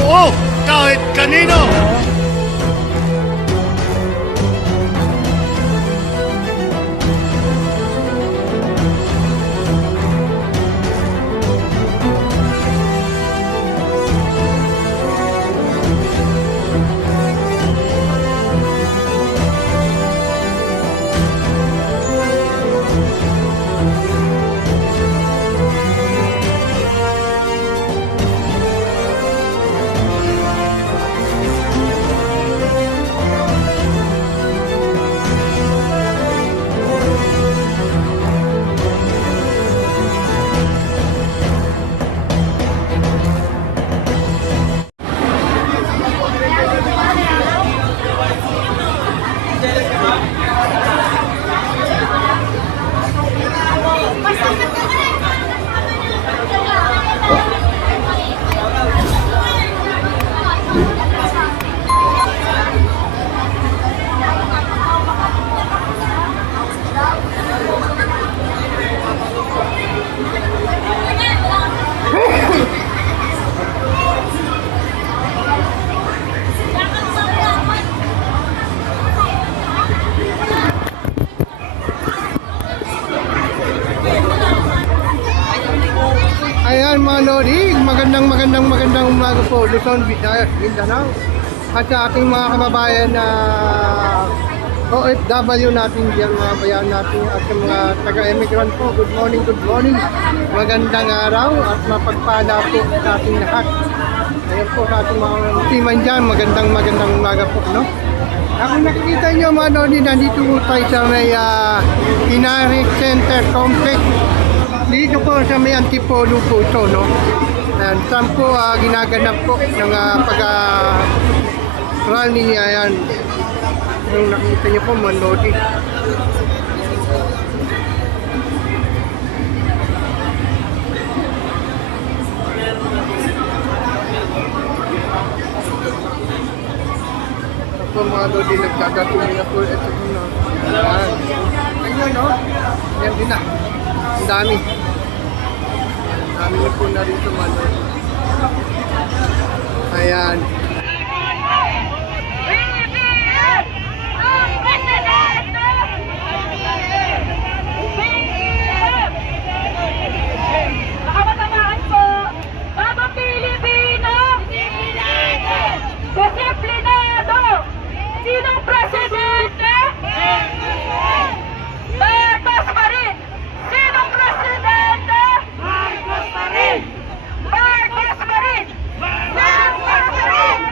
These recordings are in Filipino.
noo kahit kanino. Ayan mga Lodi, magandang umaga po, Luzon, Visayas, Mindanao. At sa ating mga kababayan na OFW natin diyan, mga bayan natin at sa mga taga-emigrant po, good morning. Magandang araw at mapagpala po sa ating lahat. Ayan po sa ating mga timan dyan, magandang umaga po, no? Kung nakikita nyo mga Lodi, nandito po tayo sa may Inari Center Complex. Dito po sa may Antipolo po ito, no? Ayan, saan po ginaganap po ng pag-rally, ayan. Yung nakita nyo po, mga Lodi. Ito po mga Lodi, nagkakatuloy na po ito po, no? Ayan. Ayan, no? Ayan din na. Ang dami. Dami na po na rin tumalon. Ayan. Nakabatamaan po, Bagong Pilipino, disiplinado, sinong presidente? Marcos pa rin! Sinong presidente? Marcos pa rin! Marcos pa rin! Marcos pa rin!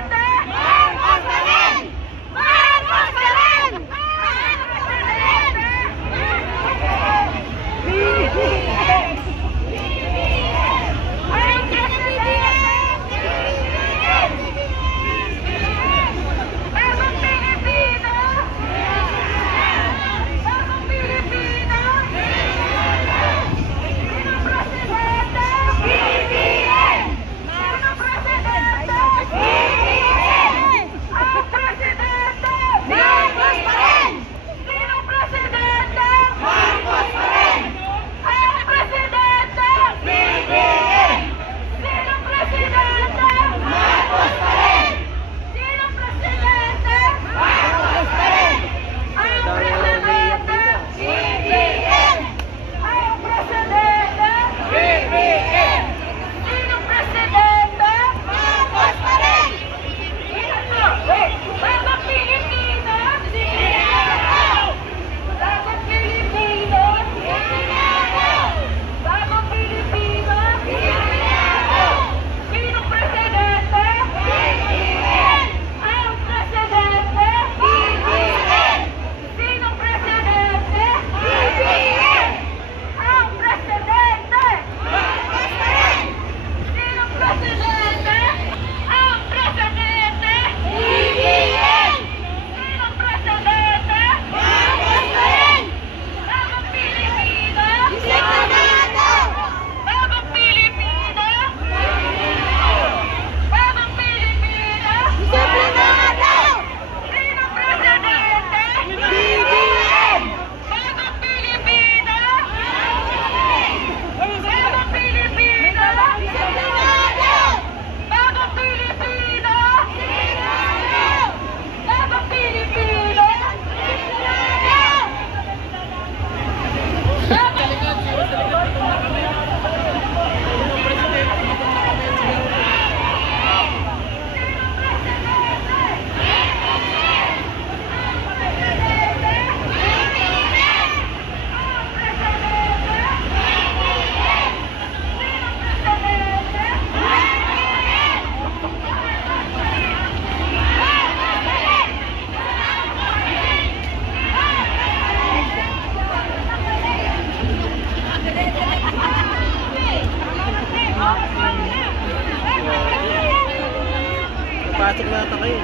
Papasok na ata kayo.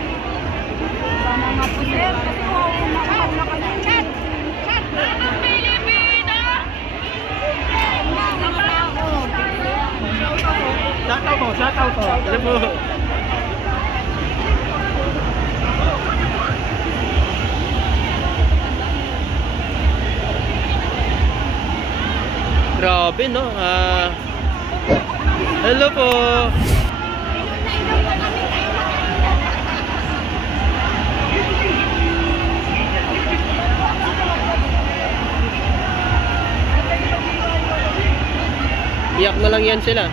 Bagong Pilipino! Shout out po. Ano po? Grabe no. Hello po. Iyak na lang yan sila.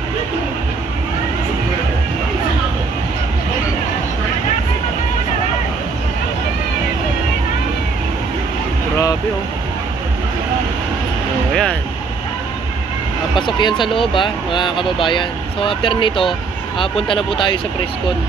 Grabe oh. Oh, yan. Pasok yan sa loob mga kababayan. So after nito, punta na po tayo sa Presscon.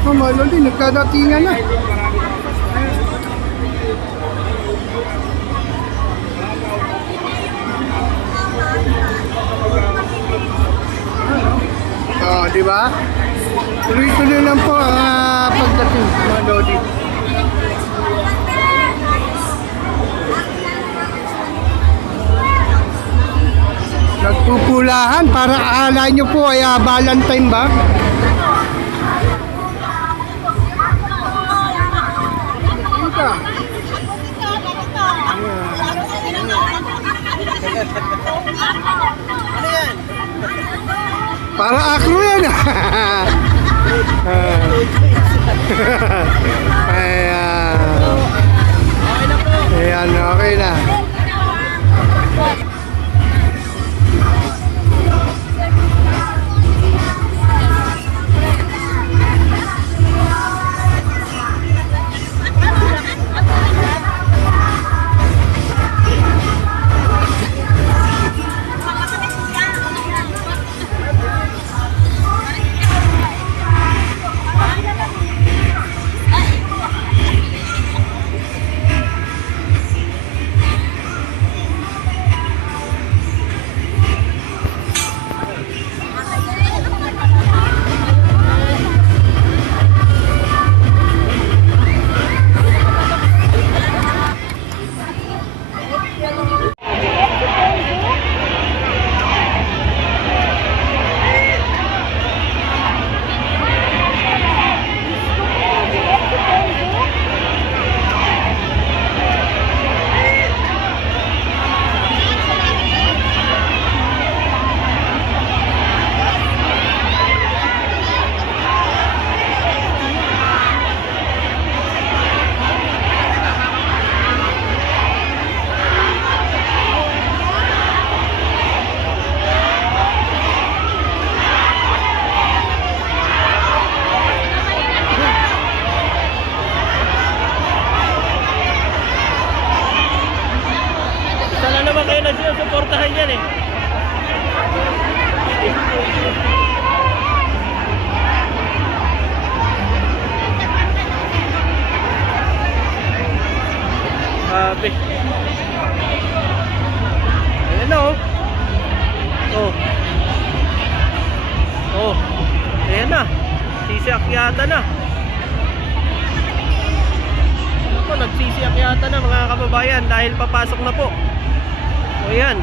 Ako, maluli, nagkadatingan na. Oh, di ba? Tuloy-tuloy lang po ang pagdating, mga Lodi. Nagpupulahan para akala nyo po ay Valentine ba? Ika. Para akro yan. Ayan, okay na. yata na. Ako, nagsisiyak yata na mga kababayan dahil papasok na po. O yan.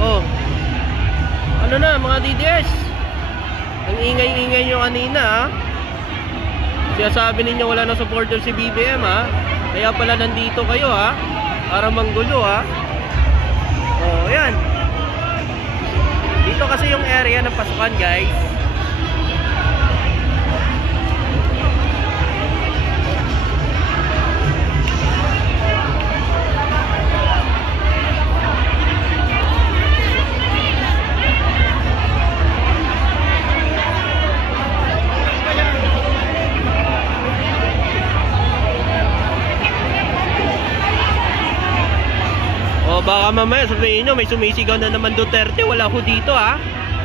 Oh. Ano na mga DDS? Ang ingay-ingay nyo kanina ha. Siya sabi ninyo wala na supporter si BBM ha. Kaya pala nandito kayo ha. Para manggulo ha. Oh, yan. Dito kasi yung area ng pasukan guys. O baka mamaya sabihin nyo may sumisigaw na naman Duterte, wala ho dito ha.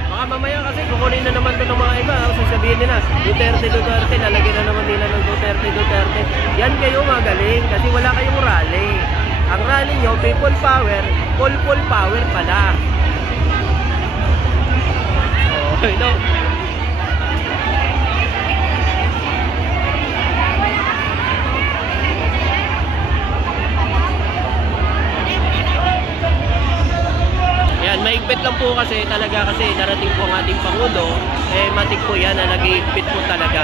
Baka mamaya kasi kukunin na naman to ng mga iba. Sasabihin nila Duterte, Duterte, lalagyan na naman nila ng Duterte, Duterte. Yan kayo magaling kasi wala kayong rally. Ang rally nyo, people power, full power pala. Okay no? Maigpit lang po kasi talaga kasi darating po ang ating Pangulo, eh matik po yan na nag-iigpit po talaga.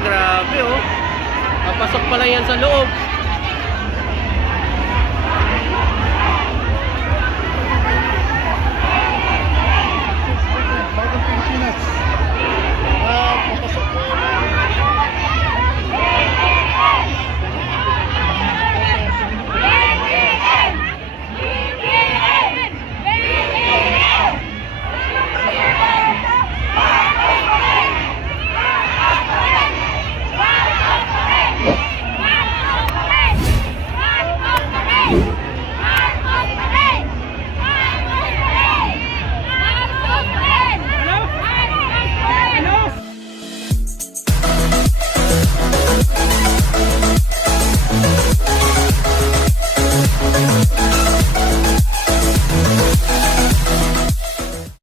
Grabe oh. Papasok pala yan sa loob. Bagong Pilipinas. Papasok po. Hello?